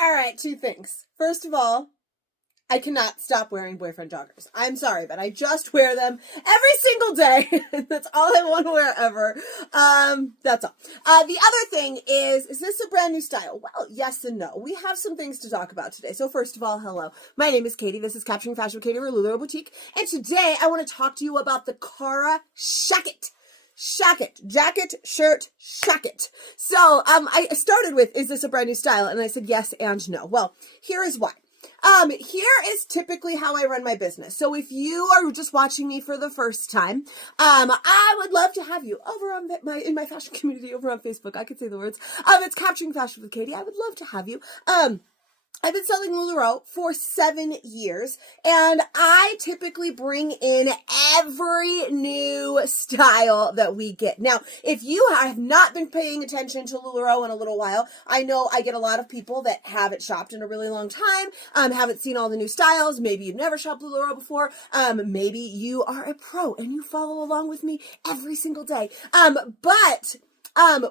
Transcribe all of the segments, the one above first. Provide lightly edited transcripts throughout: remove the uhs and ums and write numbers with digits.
All right, two things. First of all, I cannot stop wearing boyfriend joggers. I'm sorry, but I just wear them every single day. That's all I want to wear ever. That's all. The other thing is this a brand new style? Well, yes and no. We have some things to talk about today. So first of all, hello. My name is Katie. This is Capturing Fashion with Katie, or Lulu Boutique. And today I want to talk to you about the Kara Shacket. Shacket, jacket, shirt, shacket. So, I started with, is this a brand new style? And I said yes and no. Well, here is why. Here is typically how I run my business. So if you are just watching me for the first time, I would love to have you over on in my fashion community over on Facebook. I could say the words. It's Capturing Fashion with Katie. I would love to have you. I've been selling LuLaRoe for 7 years, and I typically bring in every new style that we get. Now, if you have not been paying attention to LuLaRoe in a little while, I know I get a lot of people that haven't shopped in a really long time, haven't seen all the new styles. Maybe you've never shopped LuLaRoe before. Maybe you are a pro and you follow along with me every single day.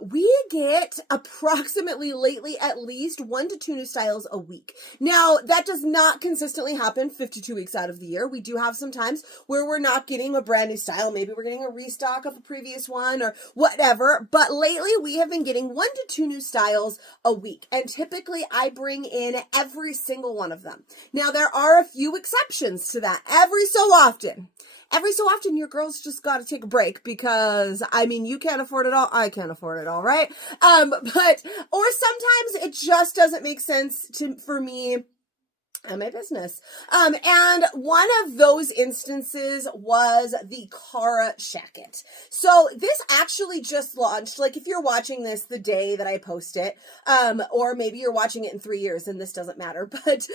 We get approximately lately at least 1 to 2 new styles a week. Now, that does not consistently happen 52 weeks out of the year. We do have some times where we're not getting a brand new style. Maybe we're getting a restock of a previous one or whatever. But lately, we have been getting 1 to 2 new styles a week. And typically, I bring in every single one of them. Now, there are a few exceptions to that every so often. Every so often, your girl's just got to take a break because, I mean, you can't afford it all. I can't afford it all, right? Or sometimes it just doesn't make sense for me and my business. And one of those instances was the Kara Shacket. So this actually just launched, like if you're watching this the day that I post it, or maybe you're watching it in 3 years and this doesn't matter, but,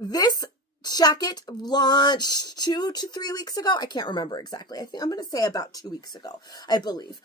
this Shacket launched 2 to 3 weeks ago. I can't remember exactly. I think I'm going to say about 2 weeks ago, I believe.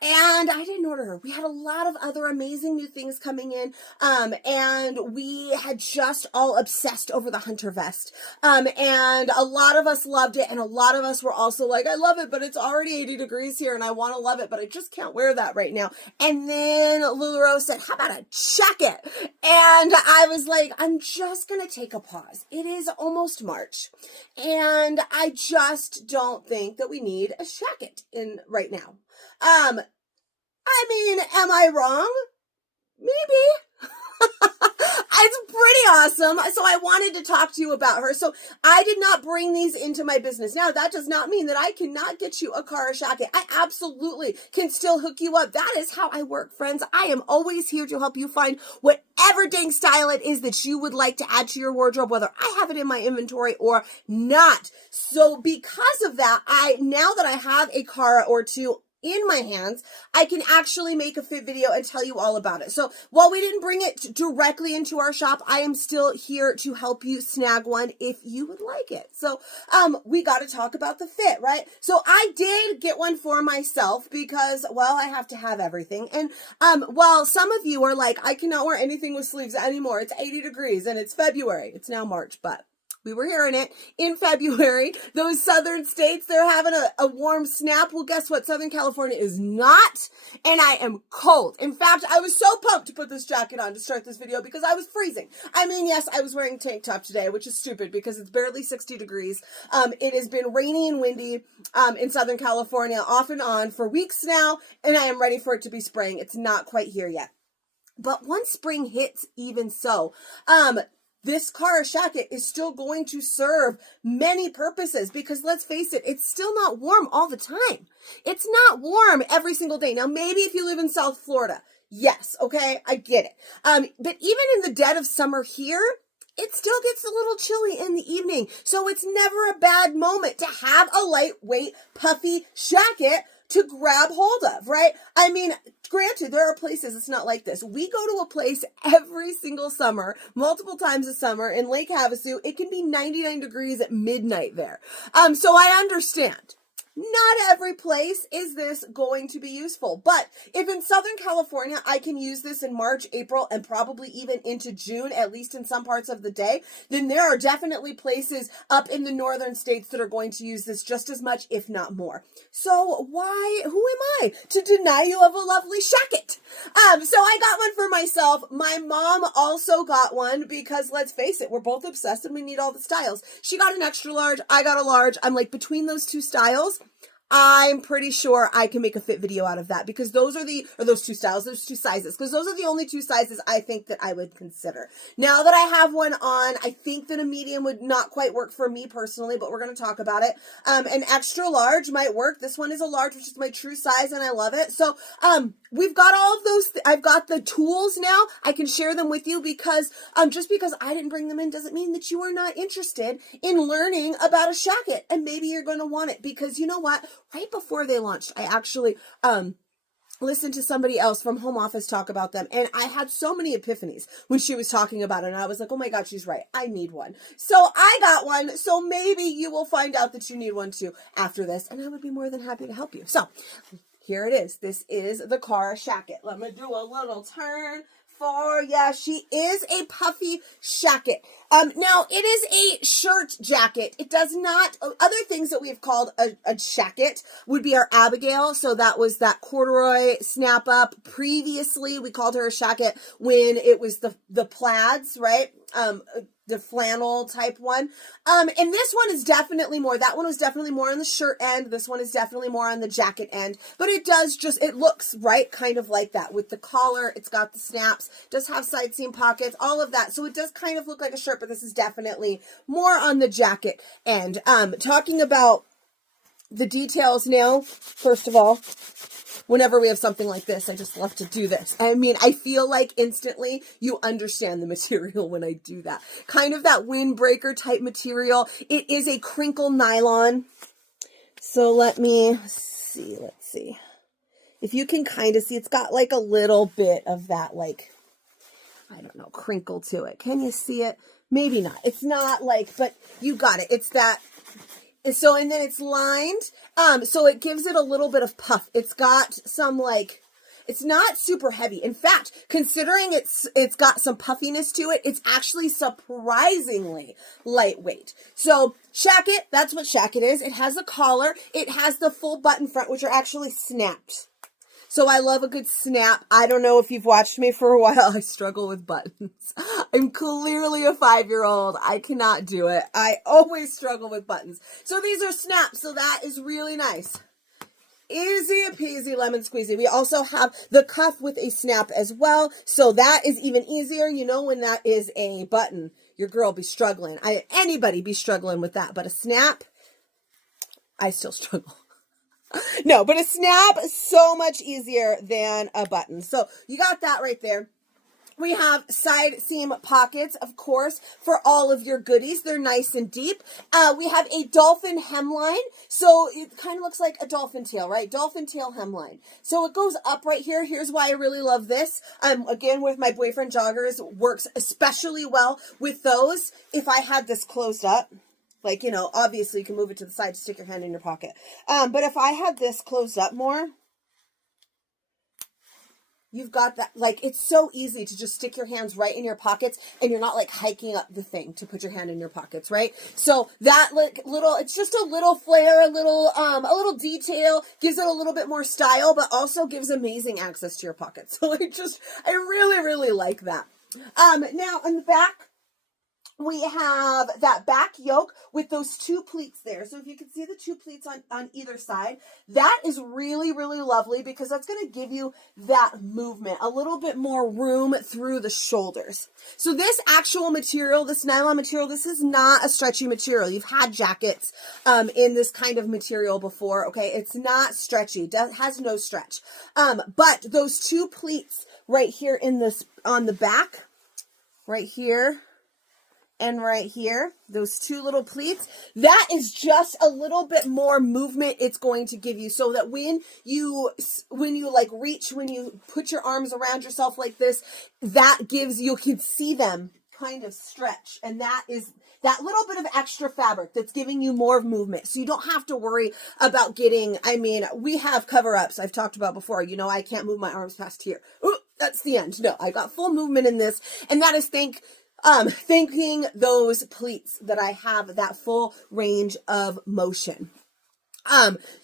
And I didn't order her. We had a lot of other amazing new things coming in. And we had just all obsessed over the hunter vest. And a lot of us loved it. And a lot of us were also like, I love it, but it's already 80 degrees here and I want to love it, but I just can't wear that right now. And then LuLaRoe said, how about a jacket? And I was like, I'm just going to take a pause. It is almost March. And I just don't think that we need a shacket in right now. I mean, am I wrong? Maybe. It's pretty awesome. So I wanted to talk to you about her. So I did not bring these into my business. Now, that does not mean that I cannot get you a Kara Shacket. I absolutely can still hook you up. That is how I work, friends. I am always here to help you find whatever dang style it is that you would like to add to your wardrobe, whether I have it in my inventory or not. So because of that, now that I have a Kara or two in my hands, I can actually make a fit video and tell you all about it. So while we didn't bring it directly into our shop, I am still here to help you snag one if you would like it. So we got to talk about the fit, right? So I did get one for myself because, well, I have to have everything. And while some of you are like, I cannot wear anything with sleeves anymore. It's 80 degrees and it's February. It's now March, but we were hearing it in February. Those southern states, they're having a warm snap. Well, guess what? Southern California is not, and I am cold. In fact, I was so pumped to put this jacket on to start this video because I was freezing. I mean, yes, I was wearing a tank top today, which is stupid because it's barely 60 degrees. It has been rainy and windy in Southern California off and on for weeks now, and I am ready for it to be spring. It's not quite here yet. But once spring hits, even so, this Kara Shacket is still going to serve many purposes because let's face it, it's still not warm all the time. It's not warm every single day. Now, maybe if you live in South Florida, yes, okay, I get it. But even in the dead of summer here, it still gets a little chilly in the evening. So it's never a bad moment to have a lightweight, puffy shacket to grab hold of, right? I mean, granted, there are places it's not like this. We go to a place every single summer, multiple times a summer in Lake Havasu. It can be 99 degrees at midnight there. So I understand. Not every place is this going to be useful, but if in Southern California, I can use this in March, April, and probably even into June, at least in some parts of the day, then there are definitely places up in the northern states that are going to use this just as much, if not more. So who am I to deny you of a lovely shacket? So I got one for myself. My mom also got one because let's face it, we're both obsessed and we need all the styles. She got an extra large, I got a large. I'm like, between those two styles, I'm pretty sure I can make a fit video out of that because those two sizes, because those are the only two sizes I think that I would consider. Now that I have one on, I think that a medium would not quite work for me personally, but we're going to talk about it. An extra large might work. This one is a large, which is my true size, and I love it. So, we've got all of those. I've got the tools now. I can share them with you because, just because I didn't bring them in doesn't mean that you are not interested in learning about a shacket, and maybe you're going to want it because you know what? Right before they launched, I actually listened to somebody else from home office talk about them, and I had so many epiphanies when she was talking about it, and I was like, oh my God, she's right. I need one. So I got one, so maybe you will find out that you need one too after this, and I would be more than happy to help you. So here it is. This is the Kara Shacket. Let me do a little turn for ya. She is a puffy shacket. Now it is a shirt jacket. It does not, other things that we've called a shacket would be our Abigail. So that was that corduroy snap up. Previously, we called her a shacket when it was the plaids, right? The flannel type one. And this one is definitely more, that one was definitely more on the shirt end. This one is definitely more on the jacket end, but it looks right kind of like that with the collar. It's got the snaps, does have side seam pockets, all of that. So it does kind of look like a shirt, but this is definitely more on the jacket end. Talking about the details now, first of all, whenever we have something like this, I just love to do this. I mean, I feel like instantly you understand the material when I do that. Kind of that windbreaker type material. It is a crinkle nylon. So let me see. Let's see. If you can kind of see, it's got like a little bit of that, like, I don't know, crinkle to it. Can you see it? Maybe not. It's not like, but you got it. It's that. So, and then it's lined, so it gives it a little bit of puff. It's got some, like, it's not super heavy. In fact, considering it's got some puffiness to it, it's actually surprisingly lightweight. So, shacket, that's what shacket is. It has a collar. It has the full button front, which are actually snapped. So I love a good snap. I don't know if you've watched me for a while. I struggle with buttons. I'm clearly a 5-year-old. I cannot do it. I always struggle with buttons. So these are snaps. So that is really nice. Easy peasy lemon squeezy. We also have the cuff with a snap as well. So that is even easier. You know, when that is a button, your girl be struggling. Anybody be struggling with that. But a snap, I still struggle. No, but a snap is so much easier than a button. So you got that right there. We have side seam pockets, of course, for all of your goodies. They're nice and deep. We have a dolphin hemline. So it kind of looks like a dolphin tail, right? Dolphin tail hemline. So it goes up right here. Here's why I really love this. Again, with my boyfriend joggers, works especially well with those. If I had this closed up, like, you know, obviously you can move it to the side to stick your hand in your pocket. But if I had this closed up more, you've got that, like, it's so easy to just stick your hands right in your pockets and you're not like hiking up the thing to put your hand in your pockets, right? So that like little, it's just a little flair, a little detail, gives it a little bit more style, but also gives amazing access to your pockets. So I really, really like that. Now in the back, we have that back yoke with those two pleats there. So if you can see the two pleats on either side, that is really, really lovely because that's going to give you that movement, a little bit more room through the shoulders. So this actual material, this nylon material, this is not a stretchy material. You've had jackets in this kind of material before, okay? It's not stretchy, has no stretch. But those two pleats right here on the back, right here, and right here, those two little pleats, that is just a little bit more movement it's going to give you so that when you like reach, when you put your arms around yourself like this, that gives, you can see them kind of stretch, and that is that little bit of extra fabric that's giving you more movement. So you don't have to worry about getting, I mean, we have cover-ups I've talked about before. You know, I can't move my arms past here. Ooh, that's the end. No, I got full movement in this, and that is thanking those pleats that I have that full range of motion.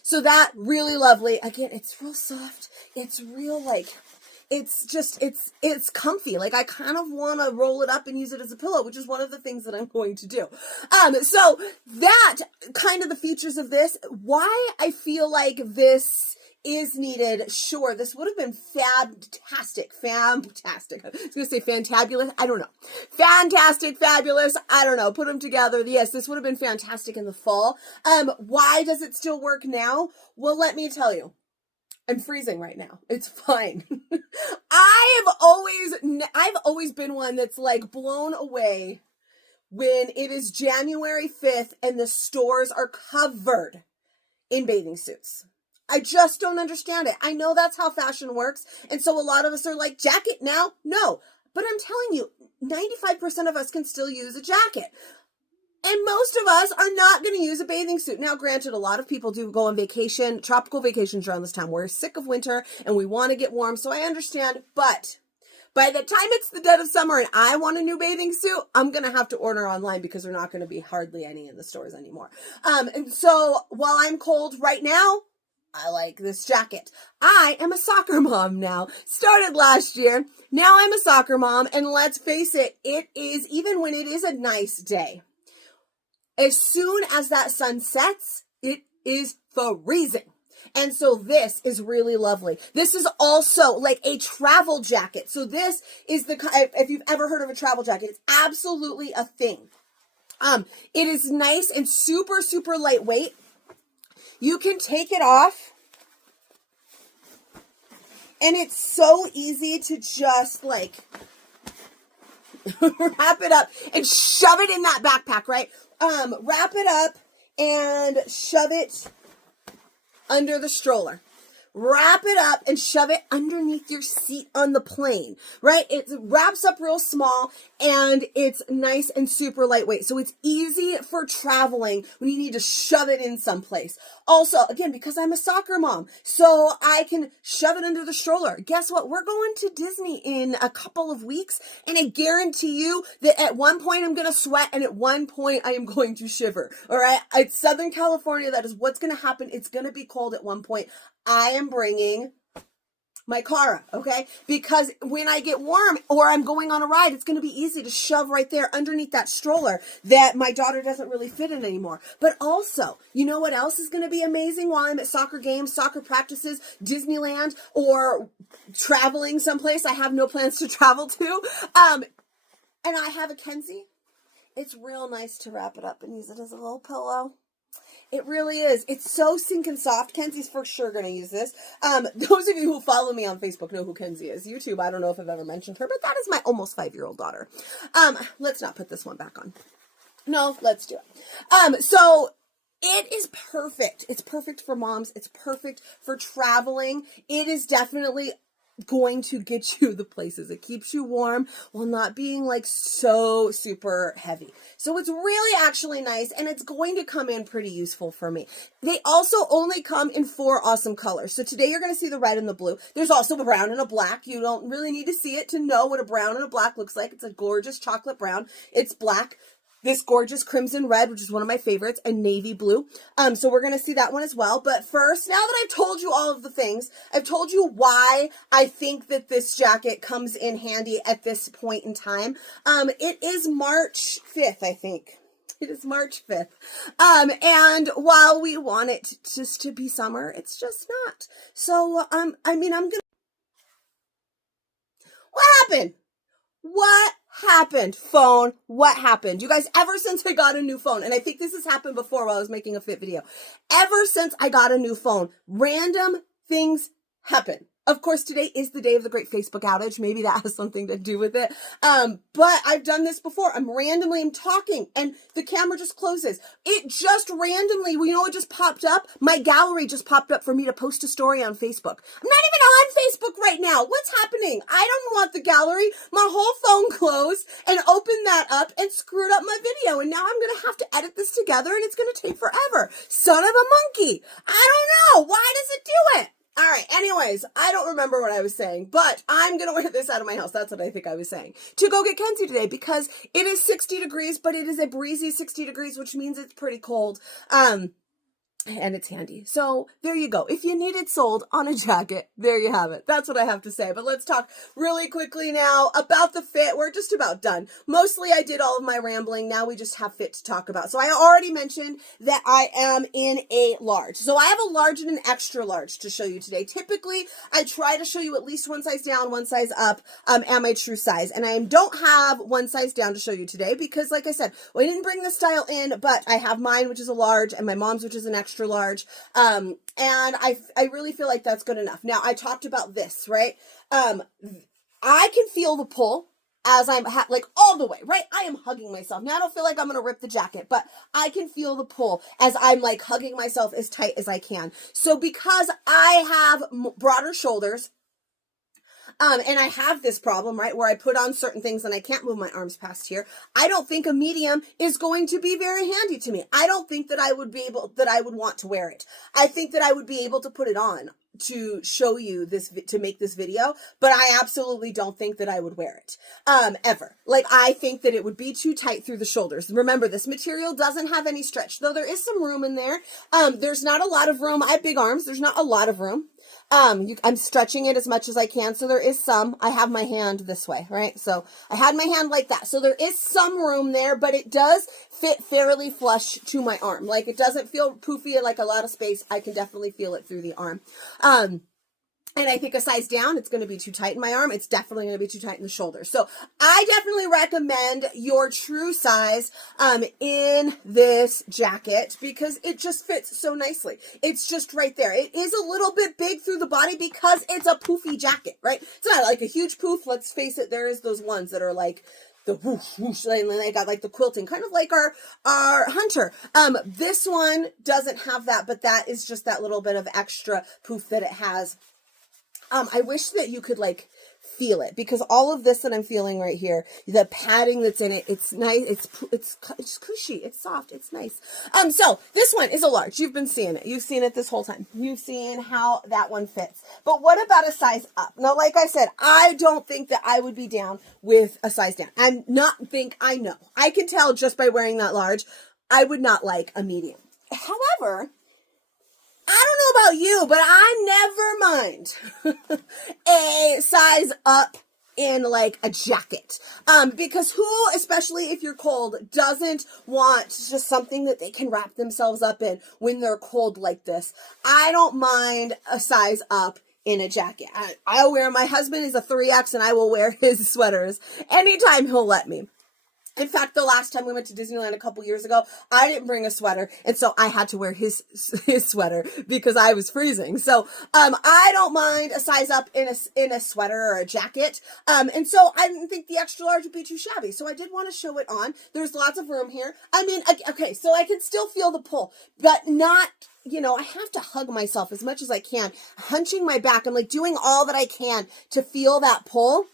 So that really lovely. Again, it's real soft. It's real, like, it's just, it's comfy. Like, I kind of want to roll it up and use it as a pillow, which is one of the things that I'm going to do. So that kind of the features of this, why I feel like this is needed. Sure, this would have been fantastic. I was going to say fantabulous. I don't know. Fantastic, fabulous. I don't know. Put them together. Yes, this would have been fantastic in the fall. Why does it still work now? Well, let me tell you. I'm freezing right now. It's fine. I've always been one that's like blown away when it is January 5th and the stores are covered in bathing suits. I just don't understand it. I know that's how fashion works. And so a lot of us are like, jacket now? No. But I'm telling you, 95% of us can still use a jacket. And most of us are not going to use a bathing suit. Now, granted, a lot of people do go on vacation, tropical vacations around this time. We're sick of winter and we want to get warm. So I understand. But by the time it's the dead of summer and I want a new bathing suit, I'm going to have to order online because there are not going to be hardly any in the stores anymore. And so while I'm cold right now, I like this jacket. I am a soccer mom now. Started last year. Now I'm a soccer mom. And let's face it, it is, even when it is a nice day, as soon as that sun sets, it is freezing. And so this is really lovely. This is also like a travel jacket. So this is if you've ever heard of a travel jacket, it's absolutely a thing. It is nice and super, super lightweight. You can take it off. And it's so easy to just like wrap it up and shove it in that backpack, right? Wrap it up and shove it under the stroller. Wrap it up and shove it underneath your seat on the plane, right? It wraps up real small and it's nice and super lightweight. So it's easy for traveling when you need to shove it in someplace. Also, again, because I'm a soccer mom, so I can shove it under the stroller. Guess what? We're going to Disney in a couple of weeks, and I guarantee you that at one point I'm going to sweat and at one point I am going to shiver. All right? It's Southern California. That is what's going to happen. It's going to be cold at one point. I am bringing my Kara, okay? Because when I get warm or I'm going on a ride, it's going to be easy to shove right there underneath that stroller that my daughter doesn't really fit in anymore. But also, you know what else is going to be amazing while I'm at soccer games, soccer practices, Disneyland, or traveling someplace I have no plans to travel to? And I have a Kenzie. It's real nice to wrap it up and use it as a little pillow. It really is. It's so sinking soft. Kenzie's for sure going to use this. Those of you who follow me on Facebook know who Kenzie is. YouTube, I don't know if I've ever mentioned her, but that is my almost 5-year-old daughter. Let's not put this one back on. No, let's do it. So it is perfect. It's perfect for moms. It's perfect for traveling. It is definitely going to get you the places. It keeps you warm while not being like so super heavy. So it's really actually nice, and it's going to come in pretty useful for me. They also only come in 4 awesome colors. So today you're going to see the red and the blue. There's also a brown and a black. You don't really need to see it to know what a brown and a black looks like. It's a gorgeous chocolate brown. It's black. This gorgeous crimson red, which is one of my favorites, and navy blue. So we're going to see that one as well. But first, now that I've told you all of the things, I've told you why I think that this jacket comes in handy at this point in time. It is March 5th, I think. It is March 5th. And while we want it just to be summer, it's just not. So, I'm going to... What happened? What happened? Phone, what happened? You guys, ever since I got a new phone, and I think this has happened before while I was making a fit video, ever since I got a new phone, random things happen. Of course, today is the day of the great Facebook outage. Maybe that has something to do with it. But I've done this before. I'm talking and the camera just closes. It just randomly, it just popped up. My gallery just popped up for me to post a story on Facebook. I'm not even on Facebook right now. What's happening? I don't want the gallery. My whole phone closed and opened that up and screwed up my video. And now I'm going to have to edit this together and it's going to take forever. Son of a monkey. I don't know. Why does it do it? All right, anyways, I don't remember what I was saying, but I'm going to wear this out of my house. That's what I think I was saying. To go get Kenzie today because it is 60 degrees, but it is a breezy 60 degrees, which means it's pretty cold. And it's handy. So there you go. If you need it sold on a jacket, there you have it. That's what I have to say. But let's talk really quickly now about the fit. We're just about done. Mostly I did all of my rambling. Now we just have fit to talk about. So I already mentioned that I am in a large. So I have a large and an extra large to show you today. Typically, I try to show you at least one size down, one size up, and my true size. And I don't have one size down to show you today because, like I said, we didn't bring this style in, but I have mine, which is a large, and my mom's, which is an extra large. And I really feel like that's good enough. Now I talked about this, right? I can feel the pull as I'm like all the way, right? I am hugging myself. Now I don't feel like I'm going to rip the jacket, but I can feel the pull as I'm like hugging myself as tight as I can. So because I have broader shoulders, and I have this problem, right, where I put on certain things and I can't move my arms past here. I don't think a medium is going to be very handy to me. I don't think that I would want to wear it. I think that I would be able to put it on to show you this, to make this video, but I absolutely don't think that I would wear it, ever. Like, I think that it would be too tight through the shoulders. Remember, this material doesn't have any stretch, though there is some room in there. There's not a lot of room. I have big arms. There's not a lot of room. I'm stretching it as much as I can. So there is some. I have my hand this way, right? So I had my hand like that. So there is some room there, but it does fit fairly flush to my arm. Like, it doesn't feel poofy, like a lot of space. I can definitely feel it through the arm. And I think a size down, it's going to be too tight in my arm. It's definitely going to be too tight in the shoulder. So I definitely recommend your true size in this jacket because it just fits so nicely. It's just right there. It is a little bit big through the body because it's a poofy jacket, right? It's not like a huge poof. Let's face it. There is those ones that are like the whoosh, whoosh, and then they got like the quilting, kind of like our hunter. This one doesn't have that, but that is just that little bit of extra poof that it has. I wish that you could like feel it because all of this that I'm feeling right here, the padding that's in it, it's nice. It's cushy. It's soft. It's nice. So this one is a large. You've been seeing it. You've seen it this whole time. You've seen how that one fits. But what about a size up? Now, like I said, I don't think that I would be down with a size down. I know. I can tell just by wearing that large, I would not like a medium. However, I don't know about you, but I never mind a size up in like a jacket. Because who, especially if you're cold, doesn't want just something that they can wrap themselves up in when they're cold like this? I don't mind a size up in a jacket. I'll wear, my husband is a 3X and I will wear his sweaters anytime he'll let me. In fact, the last time we went to Disneyland a couple years ago, I didn't bring a sweater, and so I had to wear his sweater because I was freezing. So I don't mind a size up in a sweater or a jacket, and so I didn't think the extra large would be too shabby. So I did want to show it on. There's lots of room here. I mean, okay, so I can still feel the pull, but not. I have to hug myself as much as I can, hunching my back. I'm like doing all that I can to feel that pull.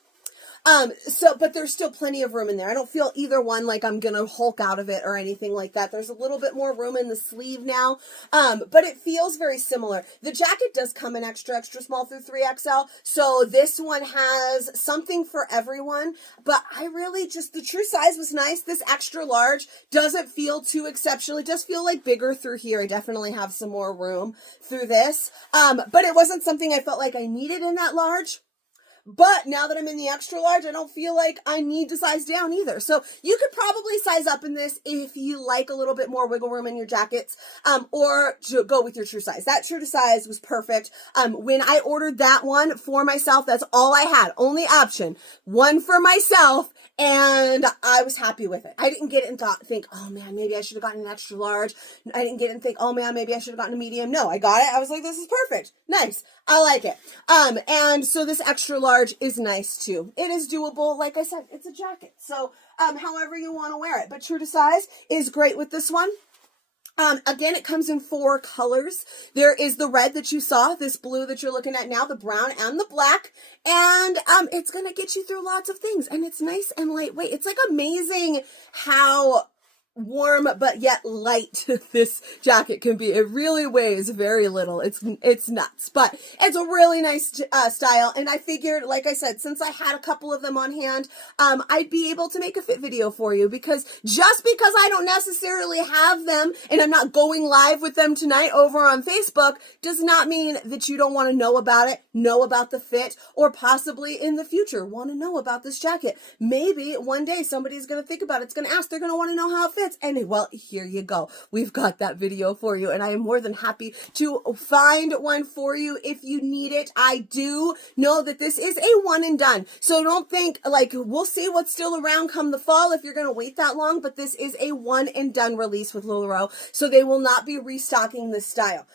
But there's still plenty of room in there. I don't feel either one like I'm going to Hulk out of it or anything like that. There's a little bit more room in the sleeve now. But it feels very similar. The jacket does come in extra small through 3XL. So this one has something for everyone, but I really just, the true size was nice. This extra large doesn't feel too exceptional. It does feel like bigger through here. I definitely have some more room through this. But it wasn't something I felt like I needed in that large. But now that I'm in the extra large, I don't feel like I need to size down either. So you could probably size up in this if you like a little bit more wiggle room in your jackets, or to go with your true size. That true to size was perfect. When I ordered that one for myself, that's all I had. Only option. One for myself and I was happy with it. I didn't get it and think, oh man, maybe I should have gotten an extra large. I didn't get it and think, oh man, maybe I should have gotten a medium. No, I got it. I was like, this is perfect. Nice. I like it. And so this extra large is nice too. It is doable. Like I said, it's a jacket. So, however you want to wear it, but true to size is great with this one. Again, it comes in 4 colors. There is the red that you saw, this blue that you're looking at now, the brown and the black. And it's going to get you through lots of things. And it's nice and lightweight. It's like amazing how warm but yet light this jacket can be. It really weighs very little. It's nuts, but it's a really nice style. And I figured, like I said, since I had a couple of them on hand, I'd be able to make a fit video for you, because just because I don't necessarily have them and I'm not going live with them tonight over on Facebook does not mean that you don't want to know about it, know about the fit, or possibly in the future want to know about this jacket. Maybe one day somebody's going to think about it. It's going to ask, they're going to want to know how it fits. And well, here you go. We've got that video for you, and I am more than happy to find one for you if you need it. I do know that this is a one and done, so don't think like we'll see what's still around come the fall if you're going to wait that long, but this is a one and done release with LuLaRoe, so they will not be restocking this style.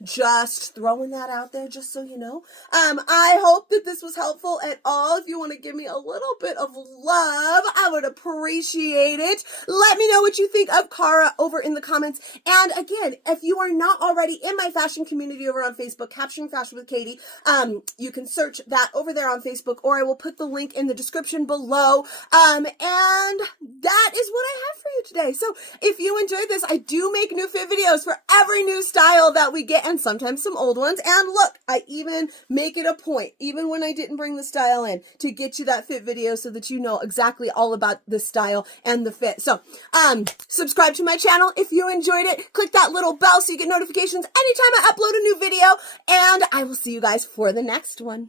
Just throwing that out there just so you know. I hope that this was helpful at all. If you want to give me a little bit of love, I would appreciate it. Let me know what you think of Kara over in the comments. And again, if you are not already in my fashion community over on Facebook, Capturing Fashion with Katie, you can search that over there on Facebook, or I will put the link in the description below. And that is what I have for you today. So if you enjoyed this, I do make new fit videos for every new style that we get, and sometimes some old ones. And look, I even make it a point, even when I didn't bring the style in, to get you that fit video so that you know exactly all about the style and the fit. So, subscribe to my channel if you enjoyed it. Click that little bell so you get notifications anytime I upload a new video, and I will see you guys for the next one.